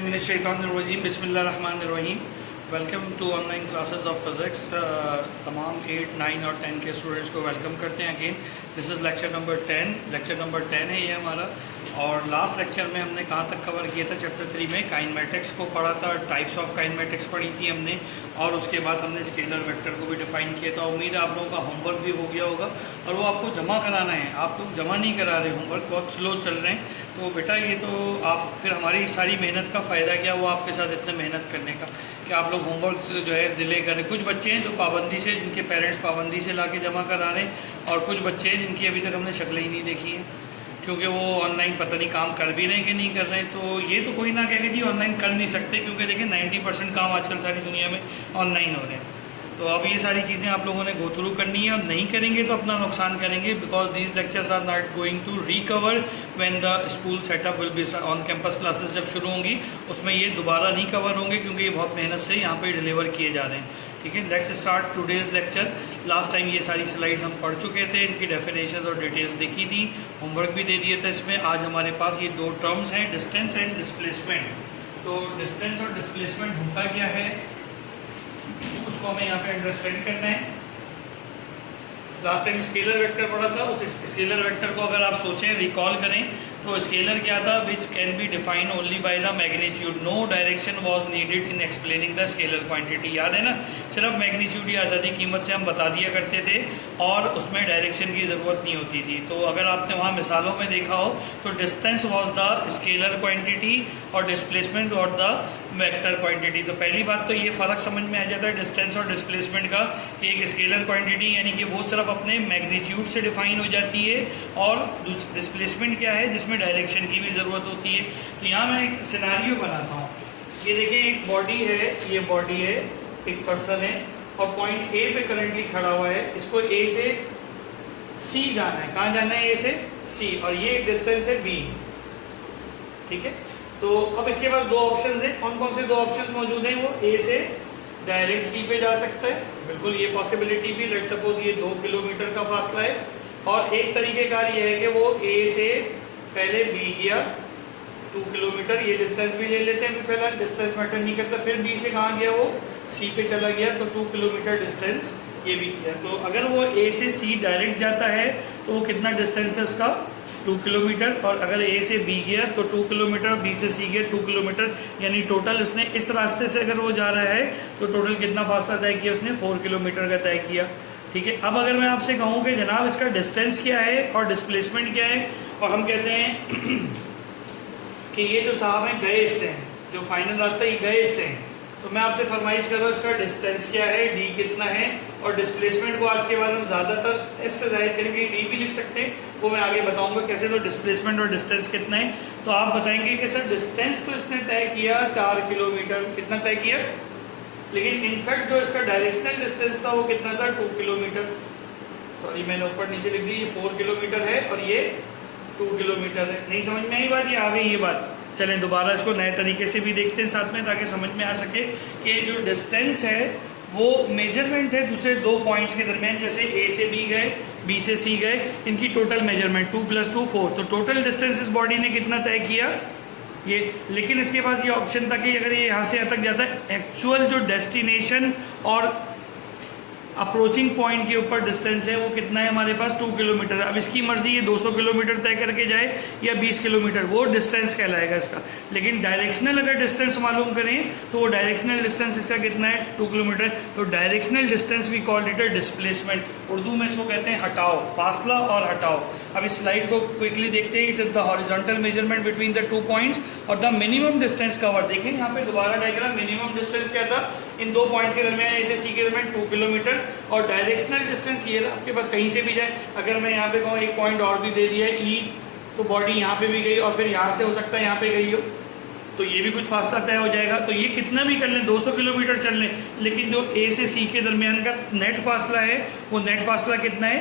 मिनश्शैतानिर्रजीम बिस्मिल्लाहिर्रहमानिर्रहीम। Welcome to online classes of physics. तमाम 8, 9 और 10 के स्टूडेंट्स को वेलकम करते हैं again. This is lecture number 10। Lecture number 10 है ये हमारा। और लास्ट लेक्चर में हमने कहाँ तक कवर किया था? चैप्टर 3 में काइनेमेटिक्स को पढ़ा था, टाइप्स ऑफ काइनेमेटिक्स पढ़ी थी हमने, और उसके बाद हमने स्केलर वेक्टर को भी डिफाइन किया था। उम्मीद है आप लोगों का होमवर्क भी हो गया होगा और वो आपको जमा कराना है। आप लोग जमा नहीं करा रहे, होमवर्क बहुत स्लो चल रहे हैं। तो बेटा ये तो आप फिर हमारी सारी मेहनत का फ़ायदा क्या हुआ आपके साथ इतने मेहनत करने का कि आप लोग होमवर्क जो है डिले करें। कुछ बच्चे हैं जो पाबंदी से, जिनके पेरेंट्स पाबंदी से ला के जमा करा रहे हैं, और कुछ बच्चे हैं जिनकी अभी तक हमने शक्लें ही नहीं देखी हैं क्योंकि वो ऑनलाइन पता नहीं काम कर भी रहे हैं कि नहीं कर रहे हैं। तो ये तो कोई ना कहे जी ऑनलाइन कर नहीं सकते, क्योंकि देखिए 90% काम आजकल सारी दुनिया में ऑनलाइन हो रहे हैं। तो अब ये सारी चीज़ें आप लोगों ने गो थ्रू करनी है, और नहीं करेंगे तो अपना नुकसान करेंगे, because these lectures are not going to recover when the school setup will be on campus. Classes जब शुरू होंगी उसमें ये दोबारा नहीं कवर होंगे, क्योंकि ये बहुत मेहनत से यहाँ पे डिलीवर किए जा रहे हैं। ठीक है, let's start today's lecture. Last time ये सारी स्लाइड्स हम पढ़ चुके थे, इनकी डेफिनेशंस और डिटेल्स देखी थी, होमवर्क भी दे दिए थे इसमें। आज हमारे पास ये दो टर्म्स हैं, डिस्टेंस एंड डिस्प्लेसमेंट। तो डिस्टेंस और डिस्प्लेसमेंट होता क्या है उसको हमें यहाँ पे अंडरस्टैंड करना है। लास्ट टाइम स्केलर वेक्टर पढ़ा था, उस स्केलर वेक्टर को अगर आप सोचें, रिकॉल करें, तो स्केलर क्या था? Which can be defined only by the magnitude. No direction was needed in explaining the scalar quantity. याद है ना, सिर्फ मैग्नीट्यूड या आज़ादी कीमत से हम बता दिया करते थे और उसमें डायरेक्शन की ज़रूरत नहीं होती थी। तो अगर आपने वहाँ मिसालों में देखा हो तो distance was the scalar quantity और displacement was the vector quantity. तो पहली बात तो ये फ़र्क समझ में आ जाता है डिस्टेंस और डिस्प्लेसमेंट का, कि एक स्केलर क्वांटिटी यानी कि वो सिर्फ अपने मैग्नीट्यूड से डिफाइन हो जाती है, और डिस्प्लेसमेंट क्या है जिसमें डायरेक्शन की भी ज़रूरत होती है। तो यहाँ मैं एक सिनेरियो बनाता हूँ। ये देखिए, एक बॉडी है, ये बॉडी है, एक पर्सन है, और पॉइंट ए पे करंटली खड़ा हुआ है। इसको ए से सी जाना है। कहाँ जाना है? ए से सी, और ये एक डिस्टेंस है बी। ठीक है, तो अब इसके पास दो ऑप्शन है। कौन कौन से दो ऑप्शन मौजूद हैं? वो ए से डायरेक्ट सी पे जा सकता है, बिल्कुल ये पॉसिबिलिटी भी। लेट सपोज ये 2 किलोमीटर का फासला है, और एक तरीकेकार ये है कि वो ए से पहले बी गया 2 किलोमीटर, ये डिस्टेंस भी ले लेते हैं फिलहाल, डिस्टेंस मैटर नहीं करता। फिर बी से कहाँ गया? वो सी पे चला गया, तो 2 किलोमीटर डिस्टेंस ये भी किया। तो अगर वो ए से सी डायरेक्ट जाता है तो वो कितना डिस्टेंस है उसका? 2 किलोमीटर। और अगर ए से बी गया तो 2 किलोमीटर, बी से सी गया 2 किलोमीटर, यानी टोटल उसने इस रास्ते से अगर वो जा रहा है तो टोटल कितना फासला तय किया उसने? 4 किलोमीटर का तय किया। ठीक है, अब अगर मैं आपसे कहूँ कि जनाब इसका डिस्टेंस क्या है और डिस्प्लेसमेंट क्या है, और हम कहते हैं कि ये जो साहब हैं गए इससे हैं, जो फाइनल रास्ता ये गए इससे हैं, तो मैं आपसे फरमाइश कर रहा हूँ इसका डिस्टेंस क्या है, डी कितना है, और डिस्प्लेसमेंट को आज के बाद हम ज़्यादातर एस से जाहिर करेंगे, डी भी लिख सकते हैं, वो मैं आगे बताऊंगा कैसे। तो डिस्प्लेसमेंट और डिस्टेंस कितना है, तो आप बताएंगे कि सर डिस्टेंस तो इसने तय किया 4 किलोमीटर, कितना तय किया, लेकिन इनफैक्ट जो इसका डायरेक्शनल डिस्टेंस था वो कितना था? 2 किलोमीटर। सॉरी मैंने ऊपर नीचे लिख दी, ये 4 किलोमीटर है और ये 2 किलोमीटर है। नहीं समझ में आई बात? ये आ गई ये बात। चलें दोबारा इसको नए तरीके से भी देखते हैं साथ में, ताकि समझ में आ सके कि जो डिस्टेंस है वो मेजरमेंट है दूसरे दो पॉइंट्स के दरमियान। जैसे ए से बी गए, बी से सी गए, इनकी टोटल मेजरमेंट 2 + 2 4। तो टोटल डिस्टेंस इस बॉडी ने कितना तय किया? ये। लेकिन इसके पास ये ऑप्शन था कि अगर ये यहाँ से यहाँ तक जाता है, एक्चुअल जो डेस्टिनेशन और अप्रोचिंग पॉइंट के ऊपर डिस्टेंस है वो कितना है हमारे पास? 2 किलोमीटर। अब इसकी मर्जी ये 200 किलोमीटर तय करके जाए या 20 किलोमीटर, वो डिस्टेंस कहलाएगा इसका। लेकिन डायरेक्शनल अगर डिस्टेंस मालूम करें तो वो डायरेक्शनल डिस्टेंस इसका कितना है? 2 किलोमीटर। तो directional distance we called it a displacement. Urdu में इसको कहते हैं हटाओ, फासला और हटाओ। अब इस स्लाइड को क्विकली देखते हैं। It is the horizontal measurement between the 2 points और द मिनिमम डिस्टेंस कवर। देखें यहाँ पे दोबारा डायग्राम, मिनिमम डिस्टेंस क्या था इन 2 पॉइंट्स के दरमियान, ए से सी के दरमियान 2 किलोमीटर, और डायरेक्शनल डिस्टेंस ये ना आपके पास कहीं से भी जाए। अगर मैं यहाँ पे कहूँ एक पॉइंट और भी दे दिया है ई, तो बॉडी यहाँ पे भी गई और फिर यहाँ से हो सकता है यहाँ पे गई हो, तो ये भी कुछ फासला तय हो जाएगा। तो ये कितना भी कर लें, 200 किलोमीटर चल लें, लेकिन जो ए से सी के दरमियान का नेट फासला है वो नेट फासला कितना है?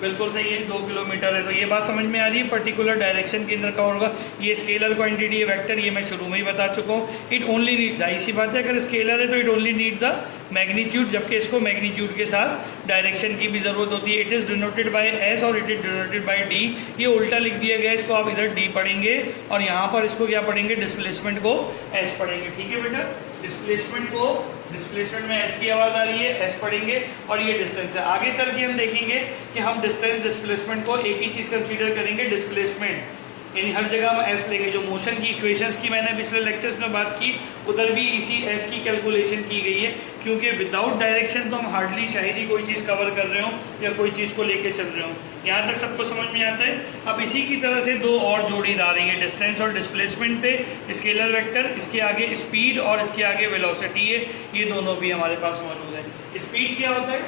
बिल्कुल सही है, 2 किलोमीटर है। तो ये बात समझ में आ रही है, पर्टिकुलर डायरेक्शन के अंदर कवर होगा। ये स्केलर क्वांटिटी है, वेक्टर, ये मैं शुरू में ही बता चुका हूँ। इट ओनली नीड, जाहिर सी बात है अगर स्केलर है तो it only need the magnitude, जबकि इसको मैग्नीट्यूड के साथ डायरेक्शन की भी ज़रूरत होती है। It is denoted by S और it is denoted by D. ये उल्टा लिख दिया गया है, इसको आप इधर डी पढ़ेंगे और यहाँ पर इसको क्या पढ़ेंगे, डिस्प्लेसमेंट को एस पढ़ेंगे। ठीक है बेटा, डिस्प्लेसमेंट में एस की आवाज़ आ रही है, एस पढ़ेंगे और ये डिस्टेंस है। आगे चल के हम देखेंगे कि हम डिस्टेंस डिस्प्लेसमेंट को एक ही चीज़ कंसीडर करेंगे, डिस्प्लेसमेंट, यानी हर जगह हम एस लेंगे। जो मोशन की इक्वेशंस की मैंने पिछले लेक्चर्स में बात की, उधर भी इसी एस की कैलकुलेशन की गई है, क्योंकि विदाउट डायरेक्शन तो हम हार्डली शायद ही कोई चीज़ कवर कर रहे हो या कोई चीज़ को लेके चल रहे हो। यहाँ तक सबको समझ में आता है। अब इसी की तरह से दो और जोड़ी आ रही है, डिस्टेंस और डिस्प्लेसमेंट थे, स्केलर वेक्टर, इसके आगे स्पीड और इसके आगे वेलोसिटी है, ये दोनों भी हमारे पास मौजूद है। स्पीड क्या होता है,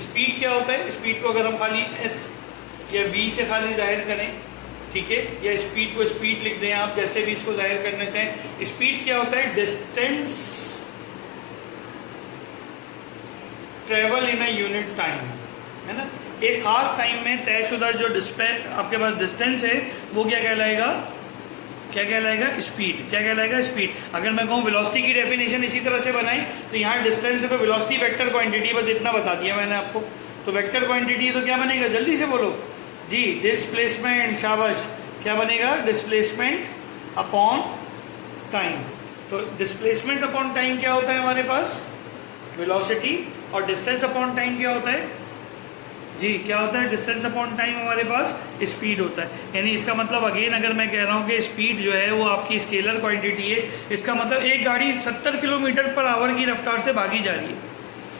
स्पीड क्या होता है, स्पीड को अगर हम खाली एस या वी से खाली जाहिर करें, ठीक है, या स्पीड को स्पीड लिख दें आप, जैसे भी इसको जाहिर करना चाहें। स्पीड क्या होता है, distance travel in a unit time, है ना। एक खास टाइम में तयशुदा जो आपके पास डिस्टेंस है वो क्या कहलाएगा, क्या कहलाएगा, स्पीड। क्या कहलाएगा, स्पीड। अगर मैं कहूँ वेलोसिटी की डेफिनेशन इसी तरह से बनाएं तो यहाँ डिस्टेंस है तो वेलोसिटी वेक्टर क्वांटिटी, बस इतना बता दिया मैंने आपको। तो वेक्टर क्वांटिटी तो क्या बनेगा, जल्दी से बोलो जी, डिस्प्लेसमेंट, शाबाश, क्या बनेगा, डिस्प्लेसमेंट अपॉन टाइम। तो डिस्प्लेसमेंट अपॉन टाइम क्या होता है हमारे पास, वेलोसिटी, और डिस्टेंस अपॉन टाइम क्या होता है जी, क्या होता है, डिस्टेंस अपॉन टाइम हमारे पास स्पीड होता है। यानी इसका मतलब अगेन अगर मैं कह रहा हूँ कि स्पीड जो है वो आपकी स्केलर क्वांटिटी है, इसका मतलब एक गाड़ी 70 किलोमीटर पर आवर की रफ्तार से भागी जा रही है,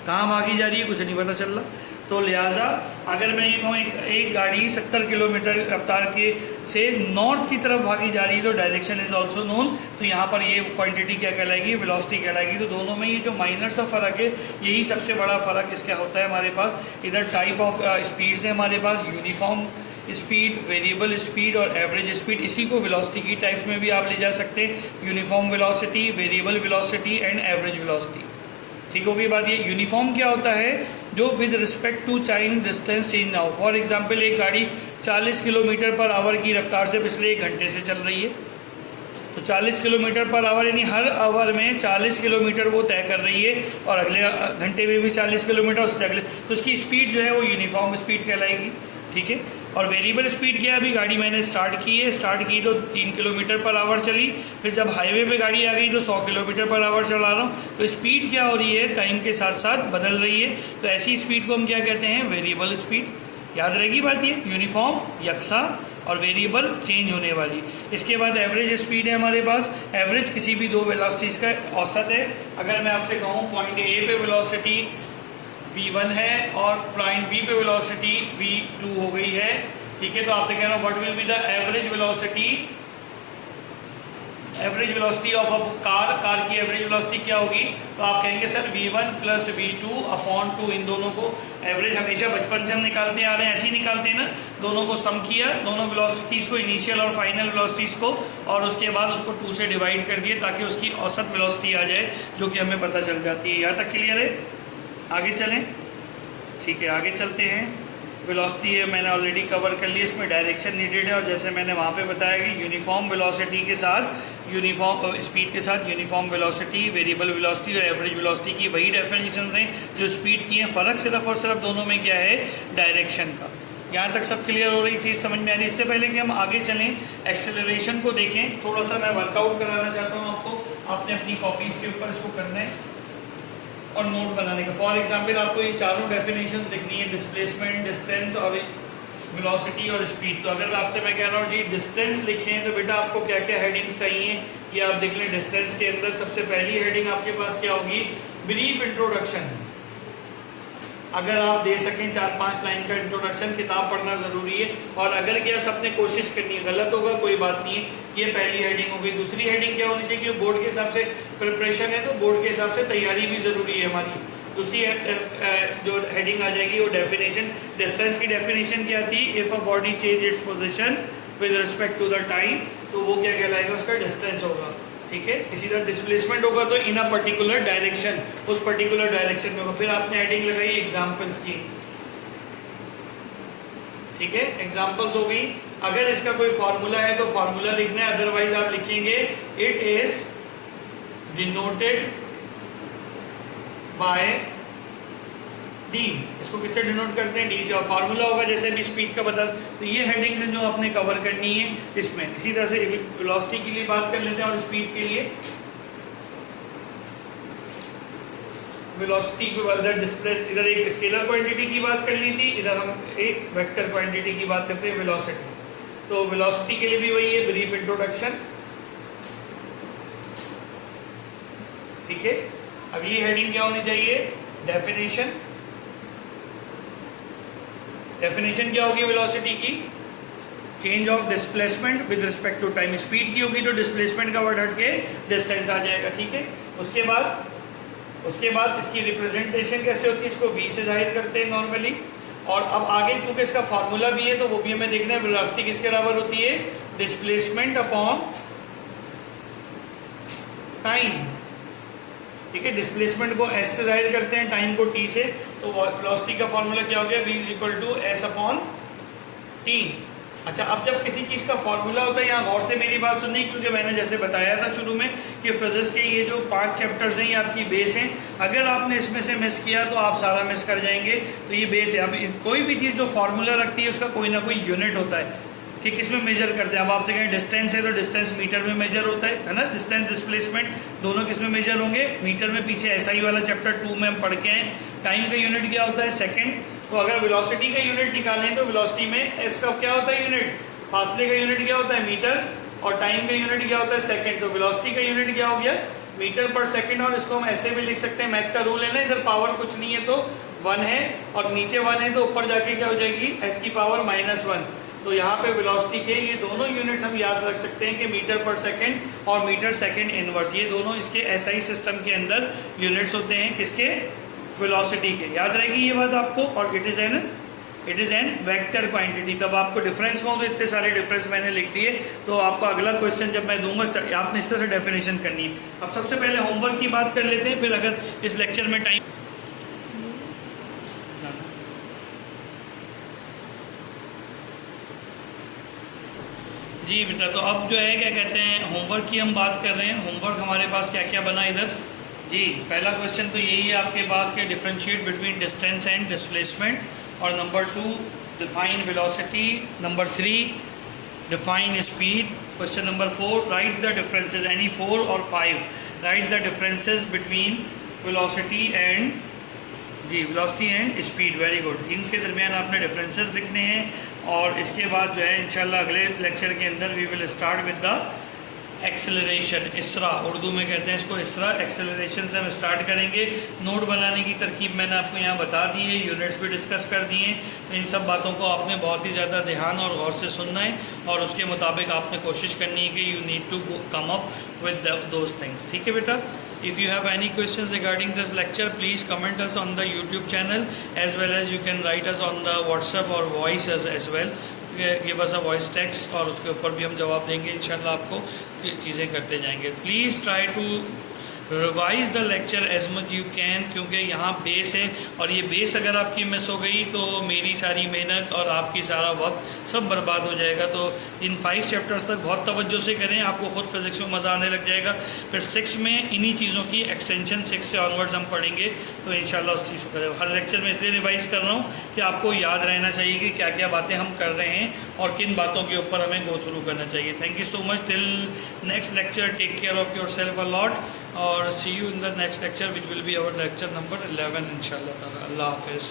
कहाँ भागी जा रही है कुछ नहीं पता चल रहा। तो लिहाजा अगर मैं ये कहूँ एक गाड़ी 70 किलोमीटर रफ्तार के से नॉर्थ की तरफ भागी जा रही है तो डायरेक्शन इज आल्सो नोन, तो यहाँ पर ये क्वांटिटी क्या कहलाएगी, वेलोसिटी कहलाएगी। तो दोनों में ये जो माइनर सा फ़र्क है, यही सबसे बड़ा फ़र्क इसका होता है हमारे पास। इधर टाइप ऑफ स्पीड्स है हमारे पास, यूनिफॉर्म स्पीड, वेरिएबल स्पीड और एवरेज स्पीड। इसी को वेलोसिटी की टाइप्स में भी आप ले जा सकते हैं, uniform velocity, variable velocity and average velocity. ठीक हो गई बात। ये यूनिफॉर्म क्या होता है, जो with respect to time distance change ना हो। फॉर एग्जांपल एक गाड़ी 40 किलोमीटर पर आवर की रफ्तार से पिछले 1 घंटे से चल रही है, तो 40 किलोमीटर पर आवर यानी हर आवर में 40 किलोमीटर वो तय कर रही है और अगले घंटे में भी 40 किलोमीटर, उससे अगले, तो उसकी स्पीड जो है वो यूनिफॉर्म स्पीड कहलाएगी। ठीक है। और वेरिएबल स्पीड क्या है, अभी गाड़ी मैंने स्टार्ट की तो 3 किलोमीटर पर आवर चली, फिर जब हाईवे पे गाड़ी आ गई तो 100 किलोमीटर पर आवर चला रहा हूँ, तो स्पीड क्या हो रही है, टाइम के साथ साथ बदल रही है। तो ऐसी स्पीड को हम क्या कहते हैं, वेरिएबल स्पीड। याद रहेगी बात ये, यूनिफॉर्म यकसा और वेरिएबल चेंज होने वाली। इसके बाद एवरेज स्पीड है हमारे पास। एवरेज किसी भी दो वेलोसिटीज़ का औसत है। अगर मैं आपसे कहूँ पॉइंट ए पे वेलोसिटी v1 है और पॉइंट बी पे वेलोसिटी v2 हो गई है, ठीक है, तो आपसे कह रहा हूँ what will be the average velocity of a car की एवरेज वेलोसिटी क्या होगी, तो आप कहेंगे sir v1 plus v2 upon 2। इन दोनों को एवरेज हमेशा बचपन से हम निकालते आ रहे हैं, ऐसे ही निकालते हैं ना, दोनों को सम किया, दोनों वेलोसिटीज़ को, इनिशियल और फाइनल वेलोसिटीज़ को, और उसके बाद उसको 2 से डिवाइड कर दिए ताकि उसकी औसत वेलोसिटी आ जाए, जो कि हमें पता चल जाती है। यहाँ तक क्लियर है, आगे चलें, ठीक है, आगे चलते हैं। वेलोसिटी है मैंने ऑलरेडी कवर कर लिया, इसमें डायरेक्शन नीडेड है, और जैसे मैंने वहाँ पे बताया कि यूनिफॉर्म वेलोसिटी के साथ, यूनिफॉर्म स्पीड के साथ यूनिफॉर्म वेलोसिटी, वेरिएबल वेलोसिटी और एवरेज वेलोसिटी की वही डेफिनेशंस हैं जो स्पीड की हैं। फ़र्क सिर्फ और सिर्फ दोनों में क्या है, डायरेक्शन का। यहाँ तक सब क्लियर हो रही चीज़ समझ में आ रही है। इससे पहले कि हम आगे चलें, एक्सेलरेशन को देखें, थोड़ा सा मैं वर्कआउट कराना चाहता हूँ आपको। आपने अपनी कॉपीज़ के ऊपर इसको करना है और नोट बनाने का। फॉर एग्जांपल आपको ये चारों डेफिनेशन लिखनी है, डिस्प्लेसमेंट, डिस्टेंस और वेलोसिटी और स्पीड। तो अगर आपसे मैं कह रहा हूँ जी डिस्टेंस लिखें, तो बेटा आपको क्या क्या हेडिंग्स चाहिए ये आप देख लें। डिस्टेंस के अंदर सबसे पहली हेडिंग आपके पास क्या होगी, ब्रीफ इंट्रोडक्शन। अगर आप दे सकें 4-5 लाइन का इंट्रोडक्शन, किताब पढ़ना ज़रूरी है। और अगर क्या सबने कोशिश करनी है, गलत होगा कोई बात नहीं है, ये पहली हेडिंग होगी। दूसरी हेडिंग क्या होनी चाहिए, बोर्ड के हिसाब से प्रिपरेशन है तो बोर्ड के हिसाब से तैयारी भी ज़रूरी है हमारी। दूसरी जो हेडिंग आ जाएगी वो डेफिनेशन। डिस्टेंस की डेफिनेशन क्या थी, if a body change its position with respect to the time, तो वो क्या कहलाएगा, उसका डिस्टेंस होगा। ठीक है। इसी तरह डिस्प्लेसमेंट होगा तो इन अ पर्टिकुलर डायरेक्शन, उस पर्टिकुलर डायरेक्शन में होगा। फिर आपने हेडिंग लगाई एग्जाम्पल्स की, ठीक है, एग्जाम्पल्स हो गई। अगर इसका कोई फार्मूला है तो फार्मूला लिखना है, अदरवाइज आप लिखेंगे it is denoted by D. इसको किससे डिनोट करते हैं? डी से। और फार्मूला होगा जैसे भी स्पीड का बदल। तो ये हेडिंग्स हैं जो आपने कवर करनी है इसमें। इसी तरह से वेलोसिटी के लिए बात कर लेते हैं और स्पीड के लिए। वेलोसिटी के बाद इधर एक स्केलर क्वांटिटी की बात कर ली थी, इधर हम एक वेक्टर क्वांटिटी की बात करते हैं वेलोसिटी। तो वेलोसिटी के लिए भी वही है, ब्रीफ इंट्रोडक्शन, ठीक है। अगली हेडिंग क्या होनी चाहिए? डेफिनेशन। डेफिनेशन क्या होगी वेलोसिटी की? Change of displacement with respect to time. Speed की होगी तो डिस्प्लेसमेंट का वर्ड हट के डिस्टेंस आ जाएगा, ठीक है। उसके बाद इसकी रिप्रेजेंटेशन कैसे होती है? इसको v से जाहिर करते हैं नॉर्मली। और अब आगे क्योंकि इसका फार्मूला भी है तो वो भी हमें देखना है। वेलोसिटी किसके बराबर होती है? डिस्प्लेसमेंट अपॉन टाइम, ठीक है। डिस्प्लेसमेंट को s से जाहिर करते हैं, टाइम को t से। तो वेलोसिटी का फार्मूला क्या हो गया? v is equal to S upon T. अच्छा, अब जब किसी चीज़ का फार्मूला होता है, यहाँ गौर से मेरी बात सुननी, क्योंकि मैंने जैसे बताया था शुरू में कि फिजिक्स के ये जो 5 चैप्टर्स हैं ये आपकी बेस हैं। अगर आपने इसमें से मिस किया तो आप सारा मिस कर जाएंगे। तो ये बेस है। अब कोई भी चीज़ जो फार्मूला रखती है उसका कोई ना कोई यूनिट होता है कि किस में मेजर करते हैं। अब आपसे कहें डिस्टेंस है तो डिस्टेंस मीटर में मेजर होता है ना। डिस्टेंस डिस्प्लेसमेंट दोनों किस में मेजर होंगे? मीटर में। पीछे एसआई वाला चैप्टर 2 में हम पढ़ के आए। टाइम का यूनिट क्या होता है? सेकंड। तो अगर वेलोसिटी का यूनिट निकालें तो वेलोसिटी में एस का क्या होता है यूनिट? फासले का यूनिट क्या होता है? मीटर। और टाइम का यूनिट क्या होता है? सेकंड। तो वेलोसिटी का यूनिट क्या हो गया? मीटर पर सेकंड। और इसको हम ऐसे भी लिख सकते हैं, मैथ का रूल है ना, इधर पावर कुछ नहीं है तो 1 है और नीचे 1 है तो ऊपर जाके क्या हो जाएगी? s की पावर -1। तो यहाँ पे वेलोसिटी के ये दोनों यूनिट्स हम याद रख सकते हैं कि मीटर पर सेकंड और मीटर सेकंड इनवर्स, ये दोनों इसके एसआई सिस्टम के अंदर यूनिट्स होते हैं। किसके? वेलोसिटी के। याद रहेगी ये बात आपको। और it is an vector quantity. तब आपको डिफरेंस को, तो इतने सारे डिफरेंस मैंने लिख दिए। तो आपको अगला क्वेश्चन जब मैं दूंगा आपने इस तरह से डेफिनेशन करनी है। अब सबसे पहले होमवर्क की बात कर लेते हैं, फिर अगर इस लेक्चर में टाइम जी बेटा। तो अब जो है क्या कहते हैं, होमवर्क की हम बात कर रहे हैं। होमवर्क हमारे पास क्या क्या बना इधर जी। पहला क्वेश्चन तो यही है आपके पास के differentiate between distance and displacement. और number 2 define velocity. Number 3 define speed. Question number 4 write the differences, any 4 और 5 write the differences between velocity and G velocity and speed. Very good. इनके दरमियान आपने डिफरेंसेस लिखने हैं। और इसके बाद जो है इंशाल्लाह अगले लेक्चर के अंदर we will start with the acceleration. इसरा उर्दू में कहते हैं इसको, इसरा। एक्सेलरेशन से हम स्टार्ट करेंगे। नोट बनाने की तरकीब मैंने आपको यहाँ बता दी है, यूनिट्स भी डिस्कस कर दिए हैं। तो इन सब बातों को आपने बहुत ही ज़्यादा ध्यान और गौर से सुनना है और उसके मुताबिक आपने कोशिश करनी है कि you need to come up with those things. ठीक है बेटा। If you have any questions regarding this lecture, please comment us on the YouTube channel as well as you can write us on the WhatsApp or voice as well. Give us a voice text और उसके ऊपर भी हम जवाब देंगे इंशाल्लाह। आपको चीज़ें करते जाएंगे। Please try to revise the lecture as much you can, क्योंकि यहाँ बेस है और ये बेस अगर आपकी मिस हो गई तो मेरी सारी मेहनत और आपकी सारा वक्त सब बर्बाद हो जाएगा। तो इन 5 चैप्टर्स तक बहुत तवज्जो से करें, आपको ख़ुद फिज़िक्स में मज़ा आने लग जाएगा। फिर 6 में इन्हीं चीज़ों की एक्सटेंशन 6 से ऑनवर्ड्स हम पढ़ेंगे तो इंशाल्लाह उस चीज़ को करें। हर लेक्चर में इसलिए रिवाइज कर रहा हूँ कि आपको याद रहना चाहिए कि क्या क्या बातें हम कर रहे हैं और किन बातों के ऊपर हमें गो थ्रू करना चाहिए। Thank you so much. Till next lecture, take care of yourself a lot और see you in the next lecture which will be our lecture number 11 इंशाल्लाह ताला। अल्लाह हाफिज़।